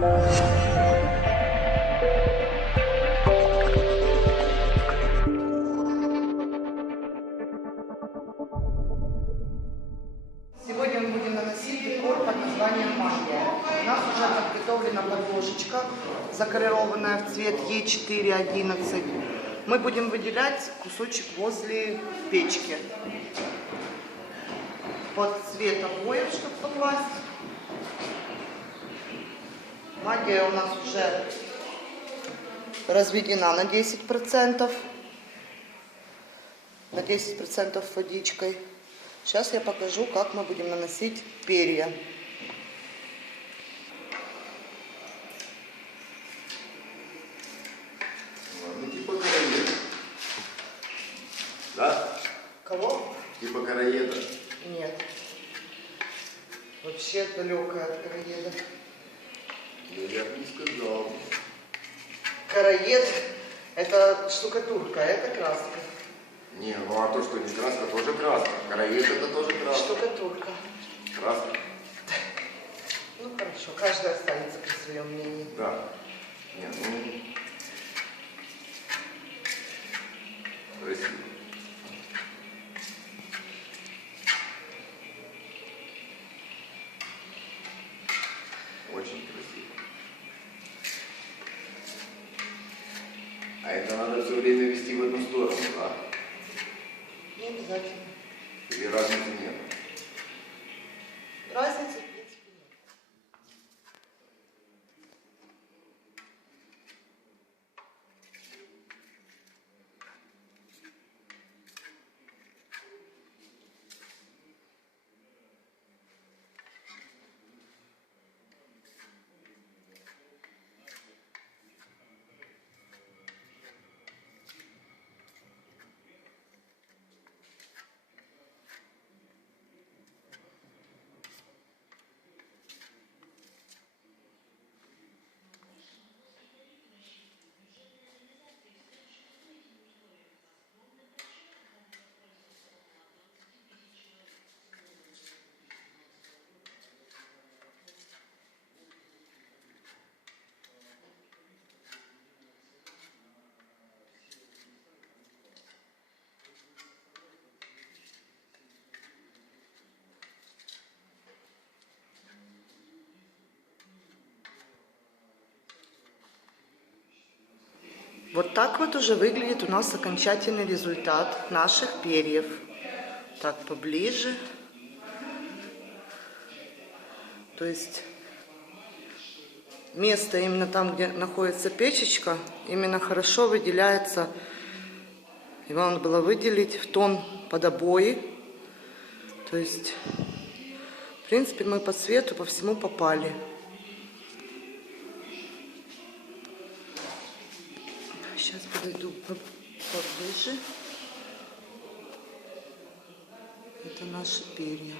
Сегодня мы будем наносить декор под названием «Магия». У нас уже подготовлена подложечка, заколированная в цвет Е411. Мы будем выделять кусочек возле печки под цвет обоев, чтобы попасть. Магия у нас уже разведена на 10%. На 10% водичкой. Сейчас я покажу, как мы будем наносить перья. Ну, типа караеда. Да? Кого? Типа караеда. Нет. Вообще далекая от караеда. Ну, я бы не сказал. Караед — это штукатурка, а это краска. Не, ну а то, что не краска, тоже краска. Караед это тоже краска. Штукатурка. Краска. Ну хорошо, каждый останется при своем мнении. Да. Не, ну... Красиво. Очень красиво. А это надо все время вести в одну сторону, да? Не обязательно. Или разницы нет? Разницы, в принципе, нет. Вот так вот уже выглядит у нас окончательный результат наших перьев. Так, поближе. То есть место именно там, где находится печечка, именно хорошо выделяется. Его надо было выделить в тон под обои. То есть, в принципе, мы по цвету, по всему попали. Сейчас подойду поближе. Это наши перья.